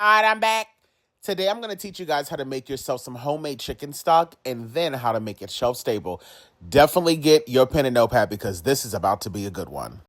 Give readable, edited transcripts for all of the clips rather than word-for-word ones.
All right, I'm back. Today I'm going to teach you guys how to make yourself some homemade chicken stock and then how to make it shelf stable. Definitely get your pen and notepad because this is about to be a good one.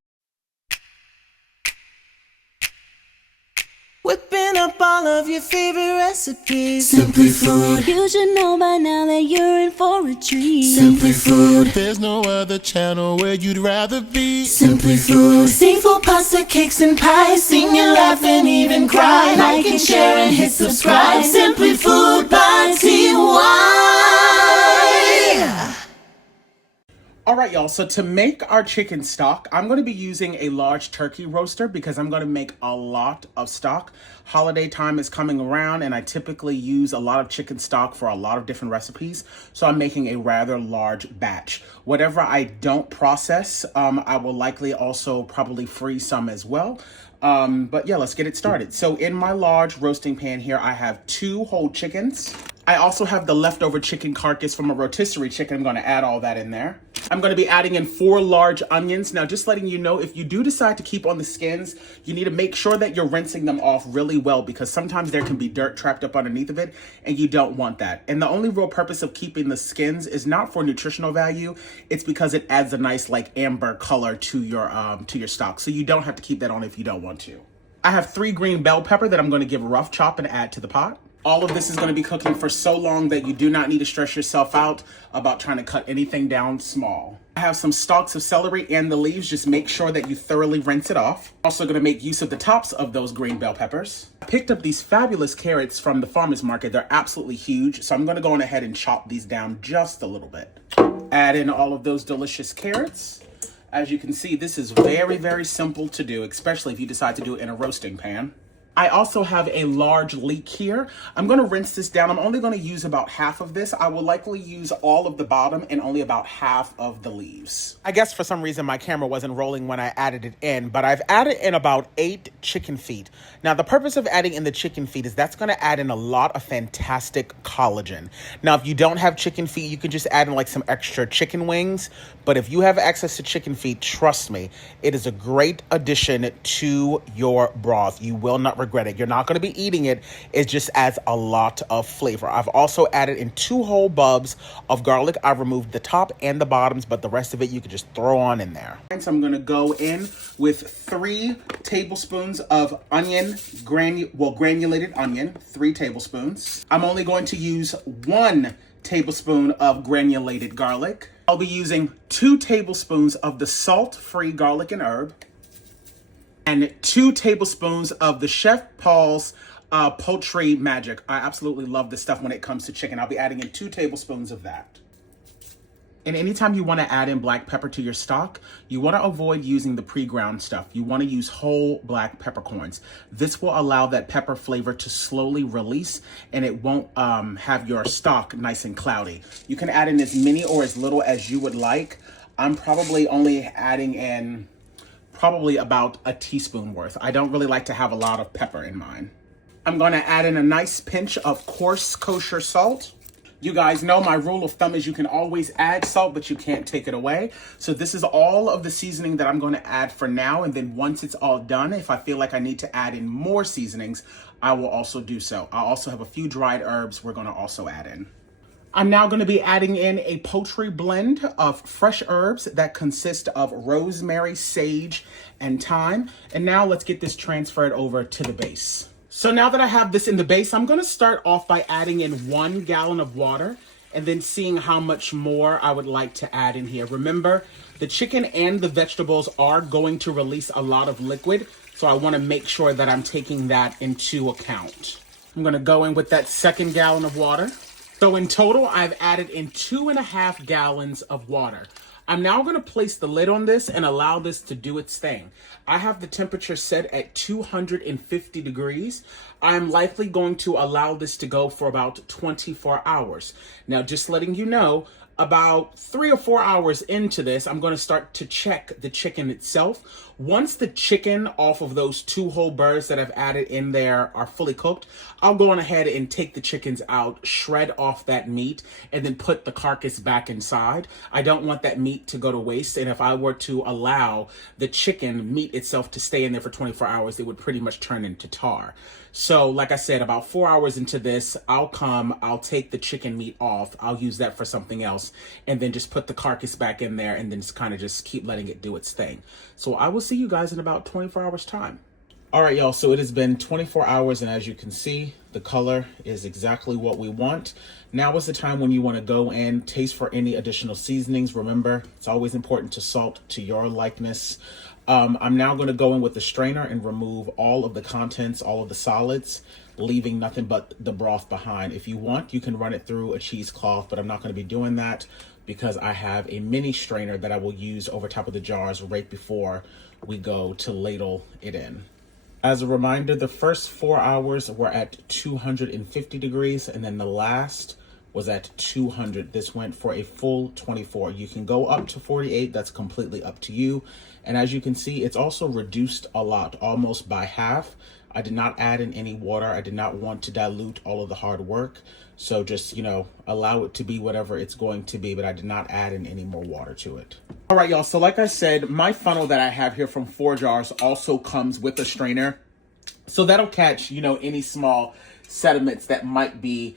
Whipping up all of your favorite recipes. Simply Food. You should know by now that you're in for a treat. Simply Food. There's no other channel where you'd rather be. Simply Food. Seafood, pasta, cakes, and pies. Sing and laugh and even cry. Like and share and hit subscribe. Simply Food by TY. All right, y'all. So to make our chicken stock, I'm going to be using a large turkey roaster because I'm going to make a lot of stock. Holiday time is coming around and I typically use a lot of chicken stock for a lot of different recipes. So I'm making a rather large batch. Whatever I don't process, I will likely also probably freeze some as well. But yeah, let's get it started. So in my large roasting pan here, I have 2 whole chickens. I also have the leftover chicken carcass from a rotisserie chicken. I'm going to add all that in there. I'm going to be adding in 4 large onions. Now, just letting you know, if you do decide to keep on the skins, you need to make sure that you're rinsing them off really well because sometimes there can be dirt trapped up underneath of it and you don't want that. And the only real purpose of keeping the skins is not for nutritional value. It's because it adds a nice like amber color to your stock. So you don't have to keep that on if you don't want to. I have 3 green bell pepper that I'm going to give a rough chop and add to the pot. All of this is going to be cooking for so long that you do not need to stress yourself out about trying to cut anything down small. I have some stalks of celery and the leaves. Just make sure that you thoroughly rinse it off. Also going to make use of the tops of those green bell peppers. I picked up these fabulous carrots from the farmer's market. They're absolutely huge. So I'm going to go on ahead and chop these down just a little bit. Add in all of those delicious carrots. As you can see, this is very, very simple to do, especially if you decide to do it in a roasting pan. I also have a large leek here. I'm going to rinse this down. I'm only going to use about half of this. I will likely use all of the bottom and only about half of the leaves. I guess for some reason my camera wasn't rolling when I added it in, but I've added in about 8 chicken feet. Now the purpose of adding in the chicken feet is that's going to add in a lot of fantastic collagen. Now if you don't have chicken feet, you can just add in like some extra chicken wings. But if you have access to chicken feet, trust me, it is a great addition to your broth. You will not regret it. You're not going to be eating it. It just adds a lot of flavor. I've also added in 2 whole bulbs of garlic. I removed the top and the bottoms, but the rest of it you can just throw on in there. So I'm going to go in with 3 tablespoons of onion, granulated onion, 3 tablespoons. I'm only going to use 1 tablespoon of granulated garlic. I'll be using 2 tablespoons of the salt-free garlic and herb and 2 tablespoons of the Chef Paul's Poultry Magic. I absolutely love this stuff when it comes to chicken. I'll be adding in 2 tablespoons of that. And anytime you want to add in black pepper to your stock, you want to avoid using the pre-ground stuff. You want to use whole black peppercorns. This will allow that pepper flavor to slowly release and it won't have your stock nice and cloudy. You can add in as many or as little as you would like. I'm probably only adding in probably about a teaspoon worth. I don't really like to have a lot of pepper in mine. I'm going to add in a nice pinch of coarse kosher salt. You guys know my rule of thumb is you can always add salt, but you can't take it away. So this is all of the seasoning that I'm going to add for now. And then once it's all done, if I feel like I need to add in more seasonings, I will also do so. I also have a few dried herbs we're going to also add in. I'm now going to be adding in a poultry blend of fresh herbs that consist of rosemary, sage, and thyme. And now let's get this transferred over to the base. So now that I have this in the base, I'm going to start off by adding in 1 gallon of water and then seeing how much more I would like to add in here. Remember, the chicken and the vegetables are going to release a lot of liquid, so I want to make sure that I'm taking that into account. I'm going to go in with that 2nd gallon of water. So in total, I've added in 2.5 gallons of water. I'm now going to place the lid on this and allow this to do its thing. I have the temperature set at 250 degrees. I'm likely going to allow this to go for about 24 hours. Now, just letting you know, about 3 or 4 hours into this, I'm going to start to check the chicken itself. Once the chicken off of those 2 whole birds that I've added in there are fully cooked, I'll go on ahead and take the chickens out, shred off that meat, and then put the carcass back inside. I don't want that meat to go to waste, and if I were to allow the chicken meat itself to stay in there for 24 hours, it would pretty much turn into tar. So like I said, about 4 hours into this, I'll take the chicken meat off. I'll use that for something else, and then just put the carcass back in there, and then just kind of just keep letting it do its thing. So I will see you guys in about 24 hours time. All right, y'all, so it has been 24 hours, and as you can see, the color is exactly what we want. Now is the time when you want to go and taste for any additional seasonings. Remember, it's always important to salt to your likeness. I'm now going to go in with the strainer and remove all of the contents, all of the solids, leaving nothing but the broth behind. If you want, you can run it through a cheesecloth, but I'm not going to be doing that because I have a mini strainer that I will use over top of the jars right before we go to ladle it in. As a reminder, the first 4 hours were at 250 degrees, and then the last was at 200. This went for a full 24. You can go up to 48. That's completely up to you. And as you can see, it's also reduced a lot, almost by half. I did not add in any water. I did not want to dilute all of the hard work. So just, allow it to be whatever it's going to be, but I did not add in any more water to it. All right, y'all. So like I said, my funnel that I have here from 4 Jars also comes with a strainer. So that'll catch, any small sediments that might be,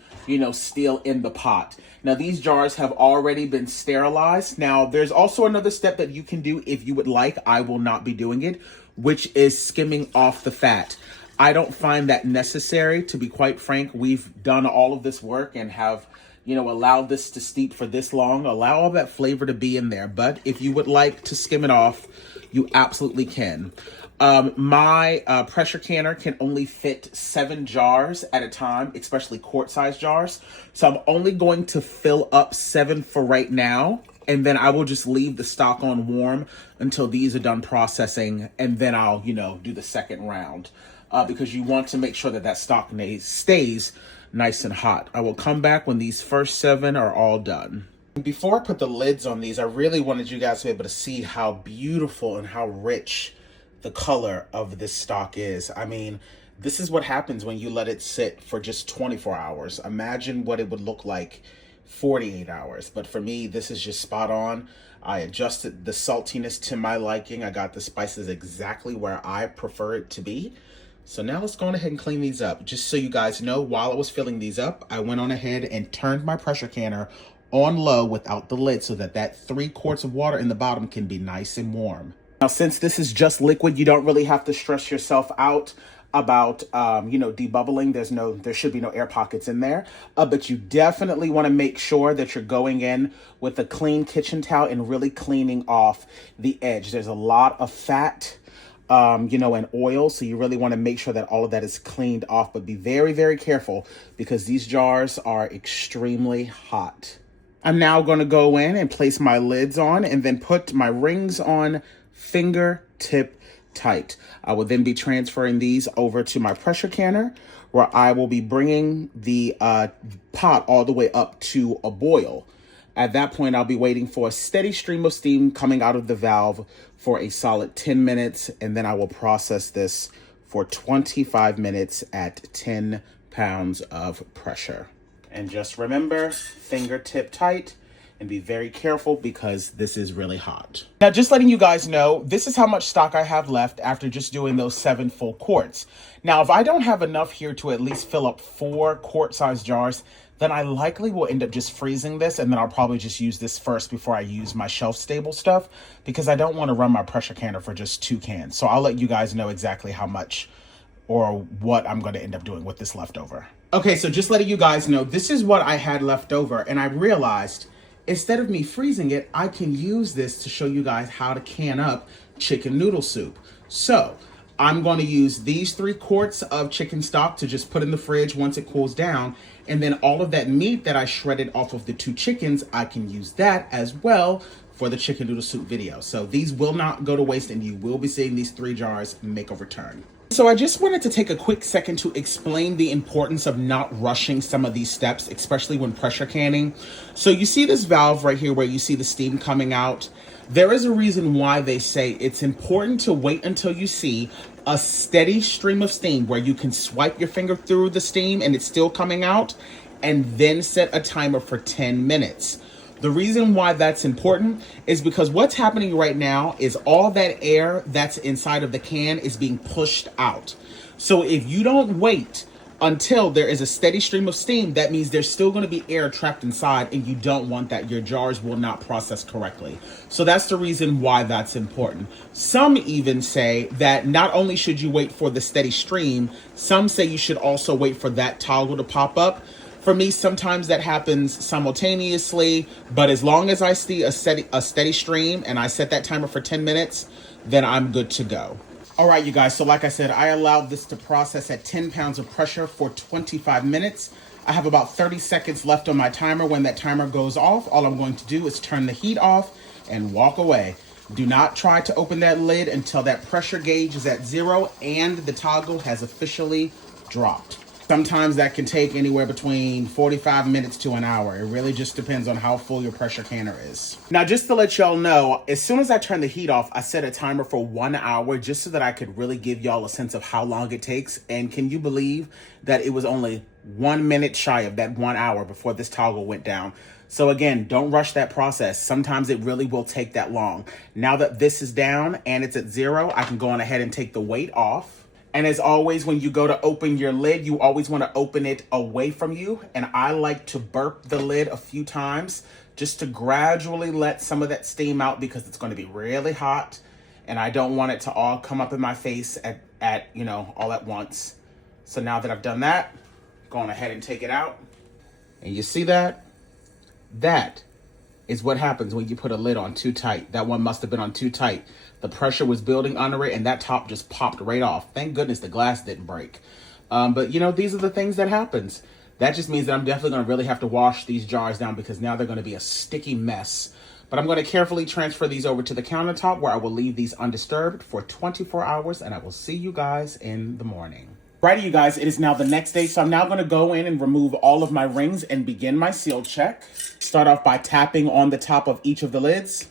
still in the pot. Now, these jars have already been sterilized. Now, there's also another step that you can do if you would like. I will not be doing it, which is skimming off the fat. I don't find that necessary, to be quite frank. We've done all of this work and have, allowed this to steep for this long. Allow all that flavor to be in there. But if you would like to skim it off, you absolutely can. My pressure canner can only fit 7 jars at a time, especially quart-sized jars. So I'm only going to fill up 7 for right now, and then I will just leave the stock on warm until these are done processing, and then I'll, do the second round because you want to make sure that that stock stays nice and hot. I will come back when these first 7 are all done. Before I put the lids on these, I really wanted you guys to be able to see how beautiful and how rich the color of this stock is. I mean, this is what happens when you let it sit for just 24 hours. Imagine what it would look like 48 hours. But for me, this is just spot on. I adjusted the saltiness to my liking. I got the spices exactly where I prefer it to be. So now let's go on ahead and clean these up. Just so you guys know, while I was filling these up, I went on ahead and turned my pressure canner on low without the lid so that 3 quarts of water in the bottom can be nice and warm. Now, since this is just liquid, you don't really have to stress yourself out about, debubbling. There should be no air pockets in there. But you definitely want to make sure that you're going in with a clean kitchen towel and really cleaning off the edge. There's a lot of fat, and oil. So you really want to make sure that all of that is cleaned off. But be very, very careful because these jars are extremely hot. I'm now going to go in and place my lids on and then put my rings on fingertip tight. I will then be transferring these over to my pressure canner where I will be bringing the pot all the way up to a boil. At that point, I'll be waiting for a steady stream of steam coming out of the valve for a solid 10 minutes, and then I will process this for 25 minutes at 10 pounds of pressure. And just remember, fingertip tight. And be very careful because this is really hot. Now, just letting you guys know, this is how much stock I have left after just doing those 7 full quarts. Now, if I don't have enough here to at least fill up 4 quart-sized jars, then I likely will end up just freezing this, and then I'll probably just use this first before I use my shelf-stable stuff because I don't want to run my pressure canner for just 2 cans. So I'll let you guys know exactly how much or what I'm going to end up doing with this leftover. Okay, so just letting you guys know, this is what I had left over, and I realized instead of me freezing it, I can use this to show you guys how to can up chicken noodle soup. So I'm going to use these 3 quarts of chicken stock to just put in the fridge once it cools down. And then all of that meat that I shredded off of the 2 chickens, I can use that as well for the chicken noodle soup video. So these will not go to waste and you will be seeing these 3 jars make a return. So I just wanted to take a quick second to explain the importance of not rushing some of these steps, especially when pressure canning. So you see this valve right here where you see the steam coming out. There is a reason why they say it's important to wait until you see a steady stream of steam where you can swipe your finger through the steam and it's still coming out, and then set a timer for 10 minutes. The reason why that's important is because what's happening right now is all that air that's inside of the can is being pushed out. So if you don't wait until there is a steady stream of steam, that means there's still going to be air trapped inside, and you don't want that. Your jars will not process correctly. So that's the reason why that's important. Some even say that not only should you wait for the steady stream, some say you should also wait for that toggle to pop up. For me, sometimes that happens simultaneously, but as long as I see a steady stream and I set that timer for 10 minutes, then I'm good to go. All right, you guys, so like I said, I allowed this to process at 10 pounds of pressure for 25 minutes. I have about 30 seconds left on my timer. When that timer goes off, all I'm going to do is turn the heat off and walk away. Do not try to open that lid until that pressure gauge is at 0 and the toggle has officially dropped. Sometimes that can take anywhere between 45 minutes to an hour. It really just depends on how full your pressure canner is. Now, just to let y'all know, as soon as I turn the heat off, I set a timer for 1 hour just so that I could really give y'all a sense of how long it takes. And can you believe that it was only 1 minute shy of that 1 hour before this toggle went down? So again, don't rush that process. Sometimes it really will take that long. Now that this is down and it's at 0, I can go on ahead and take the weight off. And as always, when you go to open your lid, you always want to open it away from you. And I like to burp the lid a few times just to gradually let some of that steam out, because it's going to be really hot. And I don't want it to all come up in my face at all at once. So now that I've done that, go on ahead and take it out. And you see that? That is what happens when you put a lid on too tight. That one must have been on too tight. The pressure was building under it, and that top just popped right off. Thank goodness the glass didn't break. But these are the things that happens. That just means that I'm definitely going to really have to wash these jars down, because now they're going to be a sticky mess. But I'm going to carefully transfer these over to the countertop, where I will leave these undisturbed for 24 hours, and I will see you guys in the morning. Righty, you guys, it is now the next day, so I'm now going to go in and remove all of my rings and begin my seal check. Start off by tapping on the top of each of the lids.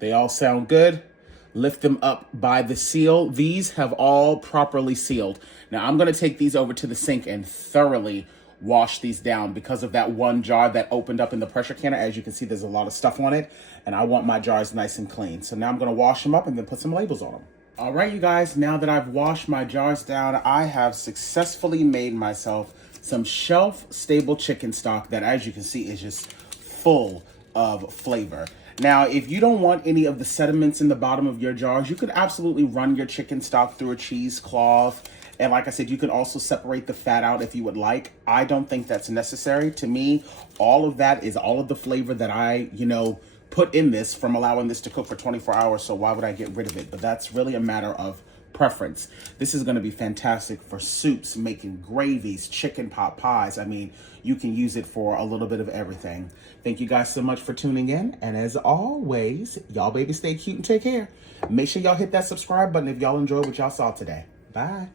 They all sound good. Lift them up by the seal. These have all properly sealed. Now I'm going to take these over to the sink and thoroughly wash these down, because of that one jar that opened up in the pressure canner. As you can see, there's a lot of stuff on it, and I want my jars nice and clean. So now I'm going to wash them up and then put some labels on them. All right, you guys, now that I've washed my jars down, I have successfully made myself some shelf-stable chicken stock that, as you can see, is just full of flavor. Now, if you don't want any of the sediments in the bottom of your jars, you could absolutely run your chicken stock through a cheesecloth. And like I said, you can also separate the fat out if you would like. I don't think that's necessary. To me, all of that is all of the flavor that I, put in this from allowing this to cook for 24 hours. So why would I get rid of it? But that's really a matter of preference. This is going to be fantastic for soups, making gravies, chicken pot pies. I mean, you can use it for a little bit of everything. Thank you guys so much for tuning in. And as always, y'all baby stay cute and take care. Make sure y'all hit that subscribe button if y'all enjoyed what y'all saw today. Bye.